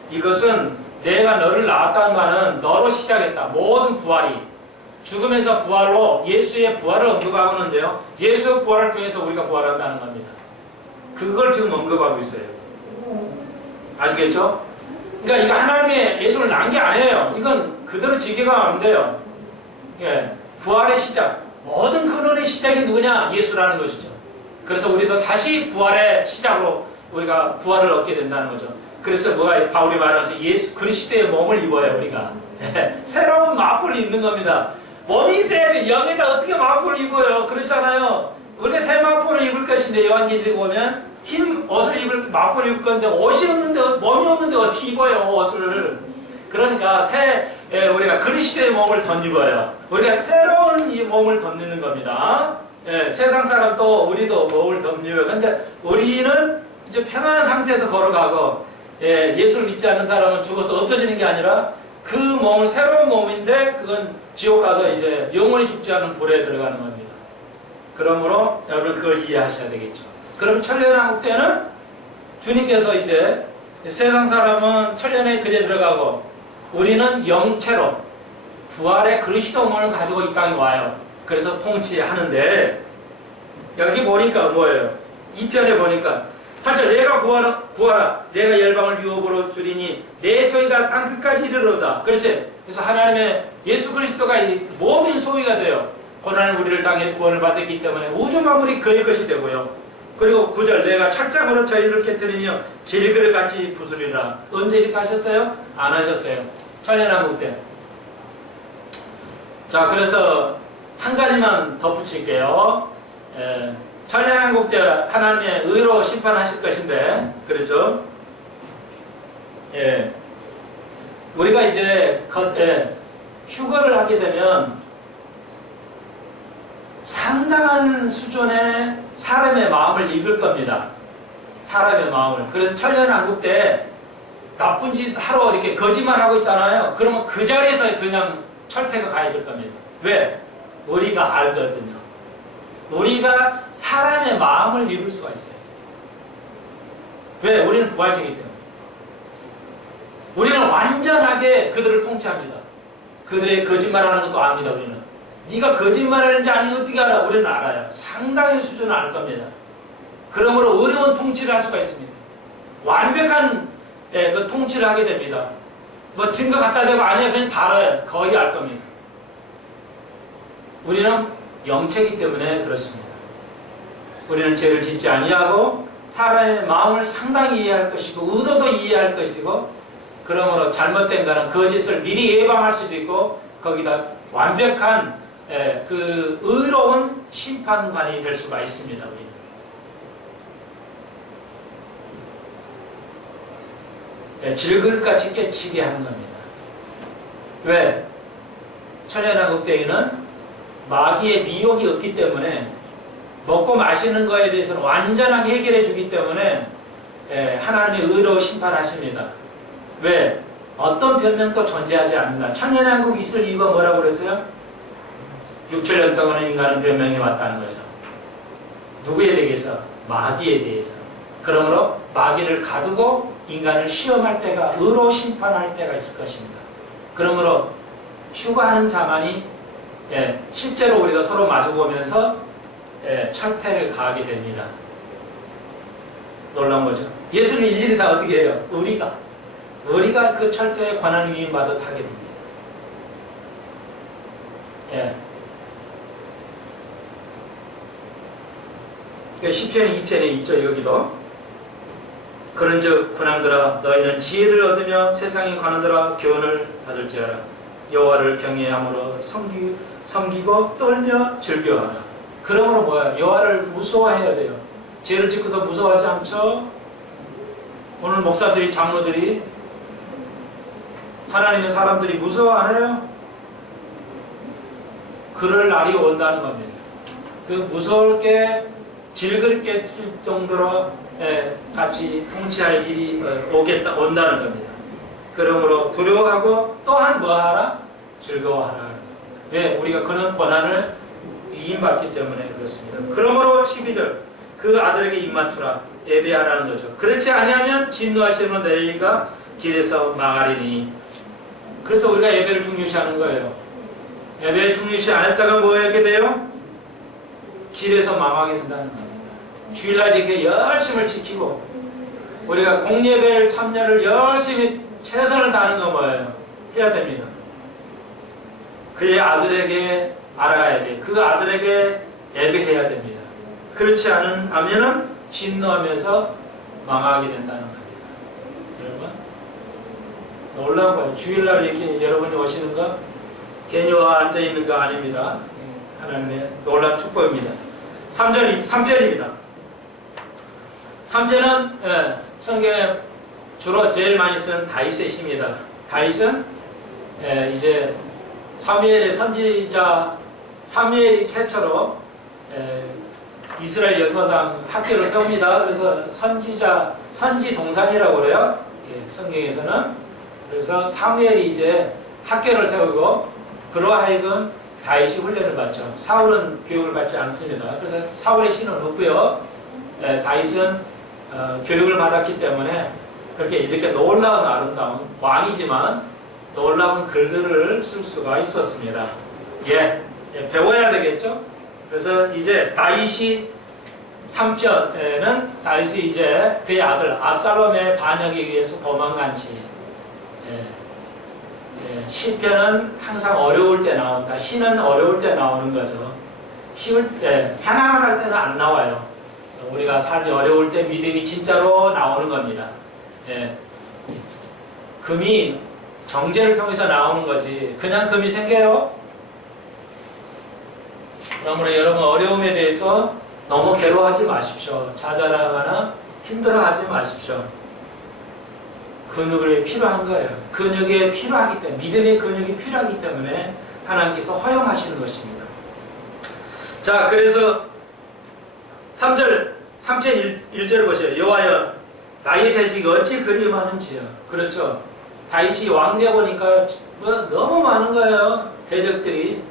이것은 내가 너를 낳았다는 말은 너로 시작했다. 모든 부활이. 죽음에서 부활로 예수의 부활을 언급하고 있는데요. 예수의 부활을 통해서 우리가 부활한다는 겁니다. 그걸 지금 언급하고 있어요. 아시겠죠? 그러니까 이거 하나님의 예수를 낳은 게 아니에요. 이건 그대로 지켜가면 안 돼요. 예, 부활의 시작. 모든 근원의 시작이 누구냐? 예수라는 것이죠. 그래서 우리도 다시 부활의 시작으로 우리가 부활을 얻게 된다는 거죠. 그래서 뭐가 바울이 말하는 예수 그리스도의 몸을 입어요. 우리가 새로운 마포를 입는 겁니다. 몸이 있어야 돼. 영에다 어떻게 마포를 입어요? 그렇잖아요. 우리가 새 마포를 입을 것인데 요한계시록 보면 흰 옷을 입을 마포를 입을 건데 옷이 없는데 몸이 없는데 어떻게 입어요? 옷을. 그러니까 새 예, 우리가 그리스도의 몸을 덧입어요. 우리가 새로운 이 몸을 덧입는 겁니다. 예, 세상 사람도 우리도 몸을 덧입어요. 근데 우리는 이제 평안한 상태에서 걸어가고, 예, 예수를 믿지 않는 사람은 죽어서 없어지는 게 아니라 그 몸은 새로운 몸인데 그건 지옥 가서 이제 영원히 죽지 않은 불에 들어가는 겁니다. 그러므로 여러분 그걸 이해하셔야 되겠죠. 그럼 천년왕국 때는 주님께서 이제 세상 사람은 천년에 그대 들어가고 우리는 영체로 부활의 그리스도 몸을 가지고 이 땅에 와요. 그래서 통치하는데 여기 보니까 뭐예요? 2편에 보니까 8절 내가 구하라 내가 열방을 유업으로 주리니 내 소위가 땅 끝까지 이르러다. 그렇지? 그래서 하나님의 예수 그리스도가 이 모든 소위가 돼요. 고난을 우리를 땅에 구원을 받았기 때문에 우주 만물이 그의 것이 되고요. 그리고 9절 내가 철장으로 저희를 깨뜨리며 질그릇 같이 부수리라. 언제 이렇게 하셨어요? 안 하셨어요. 천년왕국 때. 자, 그래서 한 가지만 덧붙일게요. 천년왕국 때 하나님의 의로 심판하실 것인데, 그렇죠? 예. 우리가 이제 휴거를 하게 되면 상당한 수준의 사람의 마음을 읽을 겁니다. 사람의 마음을. 그래서 천년왕국 때 나쁜 짓 하러 이렇게 거짓말하고 있잖아요. 그러면 그 자리에서 그냥 철퇴가 가해질 겁니다. 왜? 우리가 알거든요. 우리가 사람의 마음을 읽을 수가 있어요. 왜? 우리는 부활체이기 때문에. 우리는 완전하게 그들을 통치합니다. 그들의 거짓말하는 것도 압니다. 우리는. 네가 거짓말하는지 아닌지 어떻게 알아? 우리는 알아요. 상당히 수준을 알 겁니다. 그러므로 어려운 통치를 할 수가 있습니다. 완벽한 그 통치를 하게 됩니다. 뭐 증거 갖다 대고 아니야 그냥 다 알아요. 거의 알 겁니다. 우리는 영체이기 때문에 그렇습니다. 우리는 죄를 짓지 아니하고 사람의 마음을 상당히 이해할 것이고 의도도 이해할 것이고 그러므로 잘못된 거는 거짓을 미리 예방할 수도 있고 거기다 완벽한 그 의로운 심판관이 될 수가 있습니다. 우리는. 질그릇같이 깨치게 하는 겁니다. 왜? 천년왕국 때에는 마귀의 미혹이 없기 때문에 먹고 마시는 거에 대해서는 완전하게 해결해 주기 때문에 하나님의 의로 심판하십니다. 왜? 어떤 변명도 존재하지 않는다. 천년왕국 있을 이유가 뭐라고 그랬어요? 6, 7년 동안은 인간은 변명해 왔다는 거죠. 누구에 대해서? 마귀에 대해서. 그러므로 마귀를 가두고 인간을 시험할 때가 의로 심판할 때가 있을 것입니다. 그러므로 휴가하는 자만이 실제로 우리가 서로 마주보면서 철퇴를 가하게 됩니다. 놀라운 거죠. 예수는 일일이 다 어떻게 해요? 우리가 그 철퇴에 관한 위임받아서 하게 됩니다. 시편 2편에 있죠. 여기도 그런즉 군왕들아 너희는 지혜를 얻으며 세상에 관한들아 교훈을 받을지어라. 여호와를 경외함으로 섬기고 떨며 즐겨하라. 그러므로 뭐야? 여호와를 무서워해야 돼요. 죄를 짓고도 무서워하지 않죠? 오늘 목사들이 장로들이 하나님의 사람들이 무서워 안 해요? 그럴 날이 온다는 겁니다. 그 무서울 게 질그릇 깨칠 정도로 같이 통치할 일이 온다는 겁니다. 그러므로 두려워하고 또한 뭐하라? 즐거워하라. 왜? 우리가 그런 권한을 위임받기 때문에 그렇습니다. 그러므로 12절 그 아들에게 입맞추라. 예배하라는 거죠. 그렇지 아니하면 진노하시는 너희가 길에서 망하리니. 그래서 우리가 예배를 중요시하는 거예요. 예배를 중요시 안 했다가 뭐하게 돼요? 길에서 망하게 된다는 겁니다. 주일날 이렇게 열심을 지키고 우리가 공예배를 참여를 열심히 최선을 다하는 거 뭐예요? 해야 됩니다. 그의 아들에게 알아가야 돼요. 그 아들에게 예배해야 됩니다. 그렇지 않으면은 진노하면서 망하게 된다는 겁니다. 여러분 놀라운 거예요. 주일날 이렇게 여러분이 오시는 거 괜히 와 앉아있는 거 아닙니다. 하나님의 놀라운 축복입니다. 3편입니다. 3편은 성경에 주로 제일 많이 쓴 다윗의 시입니다. 다윗은 이제 사무엘의 선지자 사무엘이 최초로 이스라엘 역사상 학교를 세웁니다. 그래서 선지 동산이라고 그래요. 성경에서는. 그래서 사무엘이 이제 학교를 세우고 그로 하여금 다윗이 훈련을 받죠. 사울은 교육을 받지 않습니다. 그래서 사울의 신은 없고요. 다윗은 교육을 받았기 때문에 그렇게 이렇게 놀라운 아름다운 왕이지만 놀라운 글들을 쓸 수가 있었습니다. 배워야 되겠죠? 그래서 이제 다윗이 3편에는 다윗이 이제 그의 아들 압살롬의 반역에 의해서 도망간 시. 시편은 항상 어려울 때 나온다. 시는 어려울 때 나오는 거죠. 쉬울 때, 편안할 때는 안 나와요. 우리가 삶이 어려울 때 믿음이 진짜로 나오는 겁니다. 금이 정제를 통해서 나오는 거지. 그냥 금이 생겨요? 그러므로 여러분 어려움에 대해서 너무 괴로워하지 마십시오. 좌절하거나 힘들어하지 마십시오. 근육이 필요한 거예요. 근육이 필요하기 때문에, 믿음의 근육이 필요하기 때문에 하나님께서 허용하시는 것입니다. 자, 그래서 3편 1절 보세요. 여호와여 나의 대적이 어찌 그리 많은지요. 그렇죠. 다윗이 왕 돼 보니까 너무 많은 거예요. 대적들이.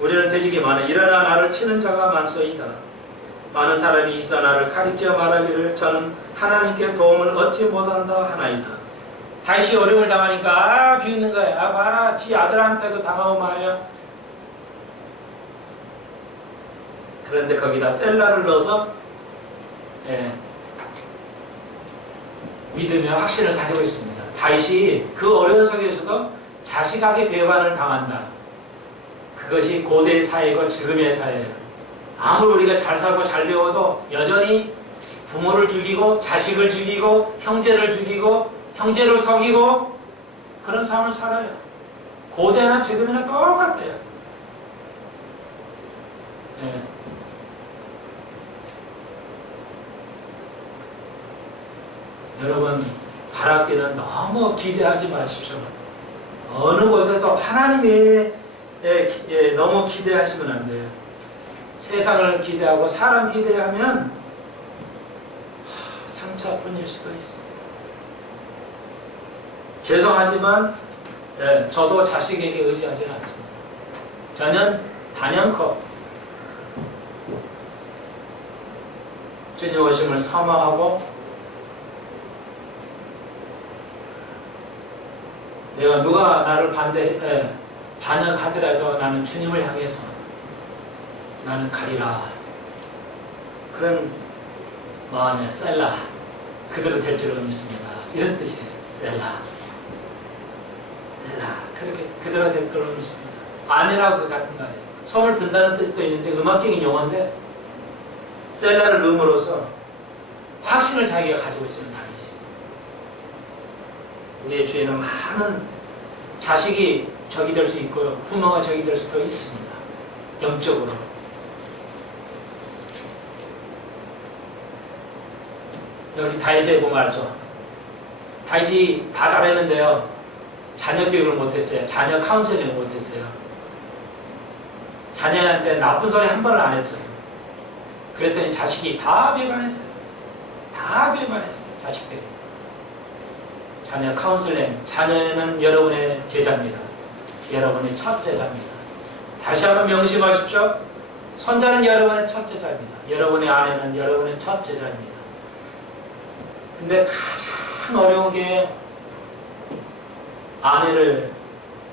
우리는 대적이 많아. 일어나 나를 치는 자가 많소이다. 많은 사람이 있어 나를 가리켜 말하기를 저는 하나님께 도움을 얻지 못한다 하나이다. 다윗이 어려움을 당하니까 비웃는 거야. 봐라, 지 아들한테도 당하고 말이야. 그런데 거기다 셀라를 넣어서 믿음의 확신을 가지고 있습니다. 다윗이 그 어려운 속에서도 자식에게 배반을 당한다. 그것이 고대 사회고 지금의 사회예요. 아무리 우리가 잘 살고 잘 배워도 여전히 부모를 죽이고 자식을 죽이고 형제를 죽이고 형제를 속이고 그런 삶을 살아요. 고대나 지금이나 똑같아요. 여러분 바라기는 너무 기대하지 마십시오. 어느 곳에도 하나님의 너무 기대하시면 안 돼요. 세상을 기대하고 사람 기대하면 상처뿐일 수도 있습니다. 죄송하지만 저도 자식에게 의지하지는 않습니다. 저는 단연코 주님 오심을 사모하고 내가 누가 나를 반역하더라도 나는 주님을 향해서 나는 가리라. 그런 마음의 셀라. 그대로 될 줄은 믿습니다. 이런 뜻이에요. 셀라. 그렇게 그대로 될 줄은 믿습니다. 아내라고 그 같은 말이에요. 손을 든다는 뜻도 있는데 음악적인 용어인데 셀라를 넣음으로써 확신을 자기가 가지고 있으면 다행이죠. 우리의 주에는 많은 자식이 적이 될 수 있고요. 부모가 적이 될 수도 있습니다. 영적으로. 여기 다윗에 보면 알죠. 다윗이 다 잘했는데요. 자녀 교육을 못했어요. 자녀 카운셀링을 못했어요. 자녀한테 나쁜 소리 한 번을 안 했어요. 그랬더니 자식이 다 배반했어요. 다 배반했어요. 자식들이. 자녀 카운셀링. 자녀는 여러분의 제자입니다. 여러분의 첫 제자입니다. 다시 한번 명심하십시오. 손자는 여러분의 첫 제자입니다. 여러분의 아내는 여러분의 첫 제자입니다. 근데 가장 어려운 게 아내를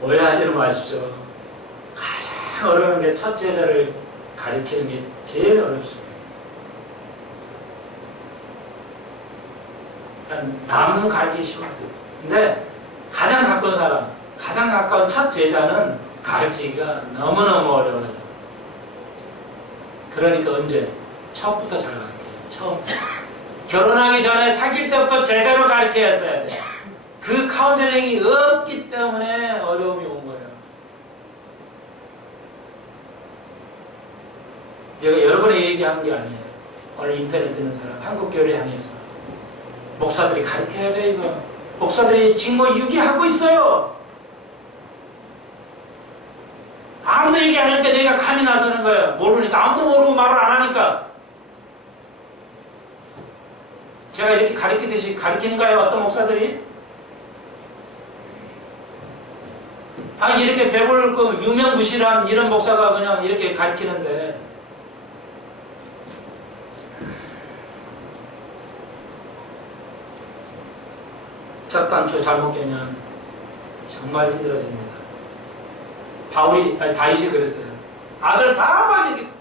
오해하지는 마십시오. 가장 어려운 게 첫 제자를 가리키는 게 제일 어렵습니다. 남 가르치시면 안 돼요. 근데 가장 가까운 사람, 가장 가까운 첫 제자는 가르치기가 너무너무 어려워요. 그러니까 언제? 처음부터 잘 가르쳐요. 처음. 결혼하기 전에 사귈 때부터 제대로 가르쳐야 했어야 돼요. 그 카운셀링이 없기 때문에 어려움이 온 거예요. 내가 여러 번에 얘기한 게 아니에요. 오늘 인터넷 듣는 사람, 한국 교회를 향해서 목사들이 가르쳐야 돼 이거. 목사들이 증거 유기하고 있어요. 아무도 얘기 안 하니까 내가 감이 나서는 거예요. 모르니까. 아무도 모르고 말을 안 하니까. 제가 이렇게 가르치듯이 가르치는 거예요, 어떤 목사들이? 이렇게 배불 그 유명무실한 이런 목사가 그냥 이렇게 가르치는데. 첫 단추 잘못 깨면 정말 힘들어집니다. 다윗이 그랬어요. 아들 다 반역했어요.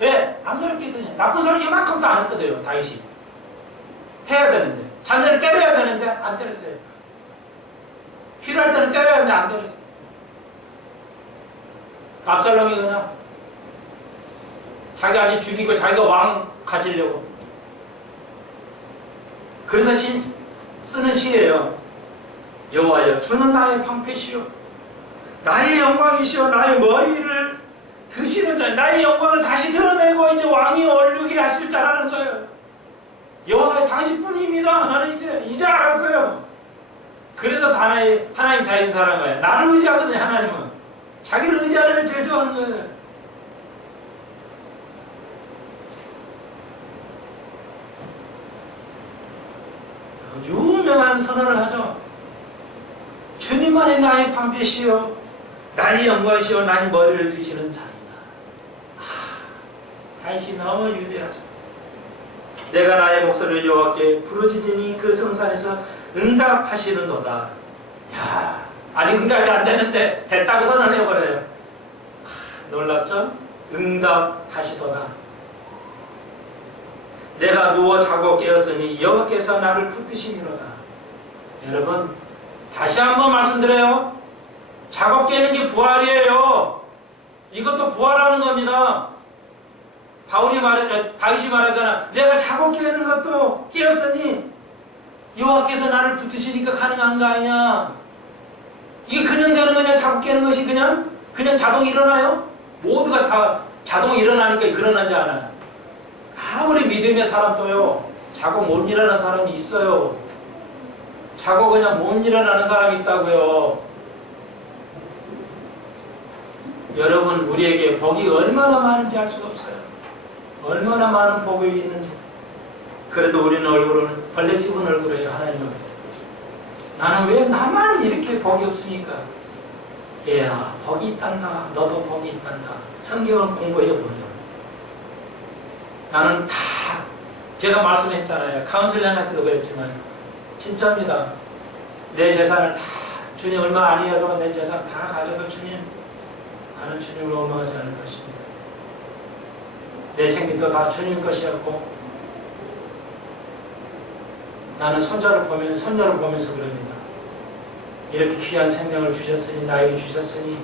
왜? 안 그랬거든요. 나쁜 소리 이만큼도 안 했거든요, 다윗이. 해야 되는데. 자녀를 때려야 되는데 안 때렸어요. 필요할 때는 때려야 하는데 안 때렸어요. 압살롬이 그냥 자기 아직 죽이고 자기가 왕 가지려고. 그래서 쓰는 시예요. 여호와여, 주는 나의 방패시오, 나의 영광이시오, 나의 머리를 드시는 자, 나의 영광을 다시 드러내고 이제 왕이 얼룩이 하실 자라는 거예요. 여호와의 당신뿐입니다. 나는 이제 알았어요. 그래서 하나님 다윗을 사랑한 거예요. 나를 의지하거든요. 하나님은 자기를 의지하는 걸 제일 좋아하는 거예요. 유명한 선언을 하죠. 주님만이 나의 방패시요, 나의 영광이시요, 나의 머리를 드시는 자이다. 다윗이 너무 위대하죠. 내가 나의 목소리를 여호와께 부르짖으니 그 성산에서 응답하시는도다. 야, 아직 응답이 안 되는데 됐다고 선언해버려요. 놀랍죠? 응답하시도다. 내가 누워 자고 깨었으니 여호와께서 나를 붙드시미로다. 여러분, 다시 한번 말씀드려요. 자고 깨는 게 부활이에요. 이것도 부활하는 겁니다. 다윗이 말하잖아. 내가 자고 깨는 것도 깨었으니 여호와께서 나를 붙드시니까 가능한 거 아니냐. 이게 그냥 되는 거냐? 자고 깨는 것이 그냥 자동 일어나요? 모두가 다 자동 일어나니까 일어나지 않아요. 아무리 믿음의 사람도요, 자고 못 일어나는 사람이 있어요. 자고 그냥 못 일어나는 사람이 있다고요. 여러분, 우리에게 복이 얼마나 많은지 알 수가 없어요. 얼마나 많은 복이 있는지. 그래도 우리는 얼굴은 벌레 씹은 얼굴이에요. 하나님은 나는 왜 나만 이렇게 복이 없습니까? 얘야, 복이 있단다. 너도 복이 있단다. 성경을 공부해보려. 나는 다 제가 말씀했잖아요. 카운슬링한테도 그랬지만 진짜입니다. 내 재산을 다 주님 얼마 아니어도 내 재산 다 가져도 주님, 나는 주님을 원망하지 않을 것입니다. 내 생명도 다 주님 것이었고, 나는 손녀를 보면서 그럽니다. 이렇게 귀한 생명을 주셨으니, 나에게 주셨으니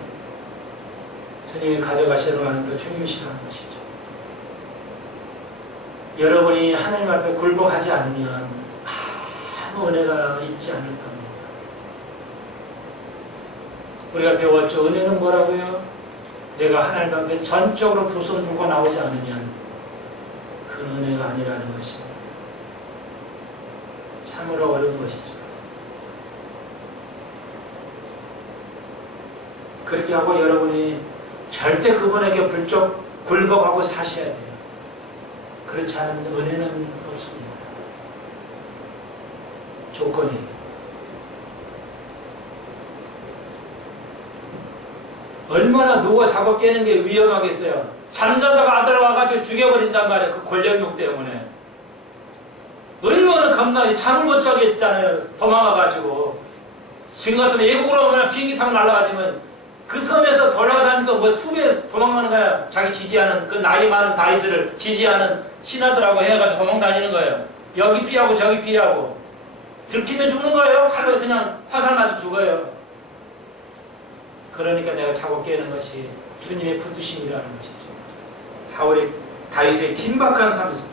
주님이 가져가시려고 하는 거 주님이 싫어하는 것이죠. 여러분이 하나님 앞에 굴복하지 않으면 아무 은혜가 있지 않을 겁니다. 우리가 배웠죠. 은혜는 뭐라고요? 내가 하나님 앞에 전적으로 두 손 들고 나오지 않으면 그 은혜가 아니라는 것입니다. 참으로 어려운 것이죠. 그렇게 하고 여러분이 절대 그분에게 굴복하고 사셔야 돼요. 그렇지 않으면 은혜는 없습니다. 조건이. 얼마나 누가 자고 깨는 게 위험하겠어요. 잠자다가 아들 와가지고 죽여버린단 말이에요. 그 권력욕 때문에. 얼마나 겁나게 잠을 못 자게 했잖아요. 도망가가지고. 지금 같으면 외국으로 오면 비행기 타고 날아가지면 그 섬에서 돌아다니니까 뭐 숲에 도망가는 거야. 자기 지지하는, 그 나이 많은 다윗을 지지하는 신하들하고 해가지고 도망다니는 거예요. 여기 피하고 저기 피하고. 들키면 죽는 거예요. 칼로 그냥 화살 맞아 죽어요. 그러니까 내가 자고 깨는 것이 주님의 붙드심이라는 것이죠. 다윗의 긴박한 삶에서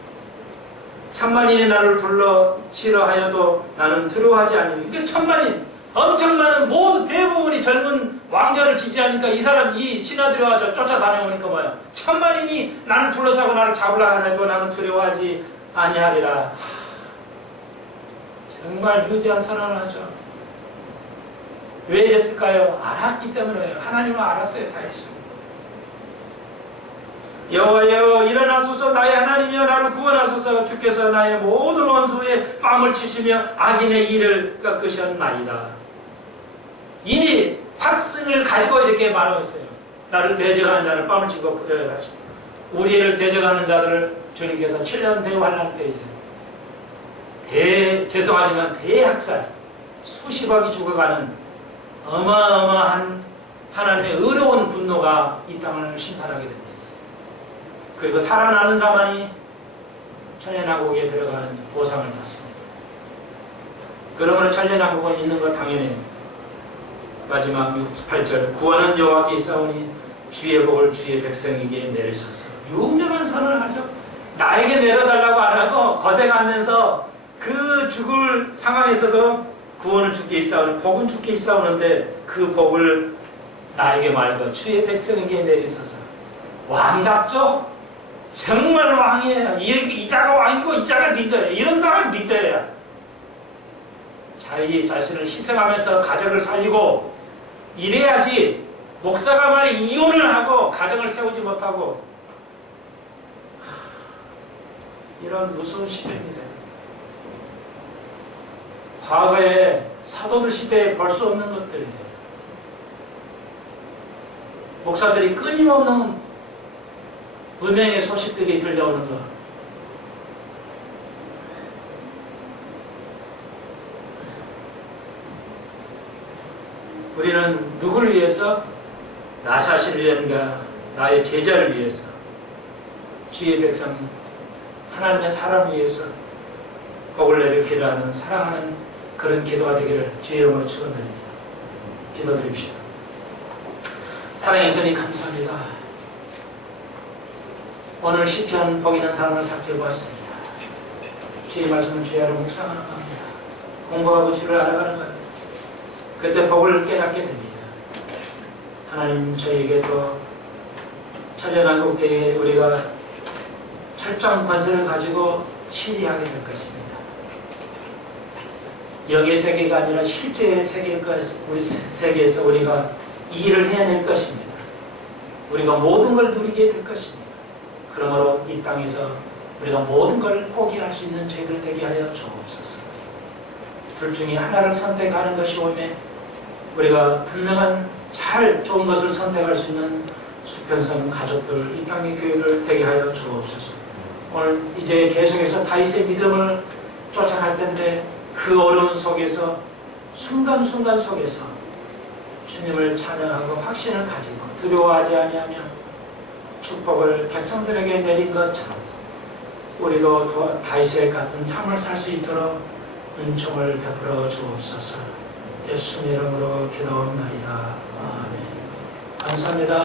천만인이 나를 둘러 싫어하여도 나는 두려워하지 않으니. 그러니까 천만인, 엄청 많은 모두 대부분이 젊은 왕자를 지지하니까 이 신하들이 와서 쫓아다녀오니까 뭐야? 천만인이 나를 둘러싸고 나를 잡으려 해도 나는 두려워하지 아니하리라. 정말 위대한 선언을 하죠. 왜 이랬을까요? 알았기 때문에. 하나님은 알았어요. 다윗은. 여호와여 일어나소서. 나의 하나님이여 나를 구원하소서. 주께서 나의 모든 원수의 뺨을 치시며 악인의 일을 꺾으셨나이다. 이미 확신을 가지고 이렇게 말하고 있어요. 나를 대적하는 자를 뺨을 치고 부려야 하시고, 우리를 대적하는 자들을 주님께서 7년 대환란 때 이제 죄송하지만 대학살, 수십억이 죽어가는 어마어마한 하나님의 의로운 분노가 이 땅을 심판하게 됩니다. 그리고 살아나는 자만이 천년왕국에 들어가는 보상을 받습니다. 그러므로 천년왕국은 있는 것 당연해요. 마지막 8절 구원은 여호와께 있사오니 주의 복을 주의 백성에게 내리소서. 유명한 선언을 하죠. 나에게 내려달라고 안 하고 거생하면서 그 죽을 상황에서도 구원은 주께 있사오니 복은 주께 있사오는데 그 복을 나에게 말고 주의 백성에게 내리소서. 왕답죠? 정말 왕이에요. 이자가 왕이고 이자가 리더예요. 이런 사람이 리더예요. 자기 자신을 희생하면서 가정을 살리고 이래야지. 목사가 만약 이혼을 하고 가정을 세우지 못하고 이런 무서운 시대입니다. 과거에 사도들 시대에 볼 수 없는 것들이죠. 목사들이 끊임없는 음행의 소식들이 들려오는 것. 우리는 누구를 위해서? 나 자신을 위한가? 나의 제자를 위해서? 주의 백성 하나님의 사람을 위해서 복을 내려 기도하는 사랑하는 그런 기도가 되기를 주의 이름으로 축원드립니다. 기도드립시다. 사랑의 주님 감사합니다. 오늘 시편 복 있는 삶을 살펴보았습니다. 주의 말씀은 주의 아래 묵상하는 겁니다. 공부하고 주를 알아가는 겁니다. 그때 복을 깨닫게 됩니다. 하나님 저에게 또 천년왕국 때에 우리가 철저한 권세를 가지고 시리하게 될 것입니다. 영의 세계가 아니라 실제의 세계일 우리 세계에서 우리가 이 일을 해낼 것입니다. 우리가 모든 걸 누리게 될 것입니다. 그러므로 이 땅에서 우리가 모든 걸 포기할 수 있는 죄들 되게 하여 주옵소서. 둘 중에 하나를 선택하는 것이 오매 우리가 분명한 잘 좋은 것을 선택할 수 있는 수평선 가족들, 이 땅의 교회를 되게 하여 주옵소서. 오늘 이제 계속해서 다윗의 믿음을 쫓아갈 텐데 그 어려운 속에서 순간순간 속에서 주님을 찬양하고 확신을 가지고 두려워하지 아니하며 축복을 백성들에게 내린 것처럼 우리도 다윗의 같은 삶을 살 수 있도록 은총을 베풀어 주옵소서. 예수님 이름으로 기도합니다. 아멘. 감사합니다.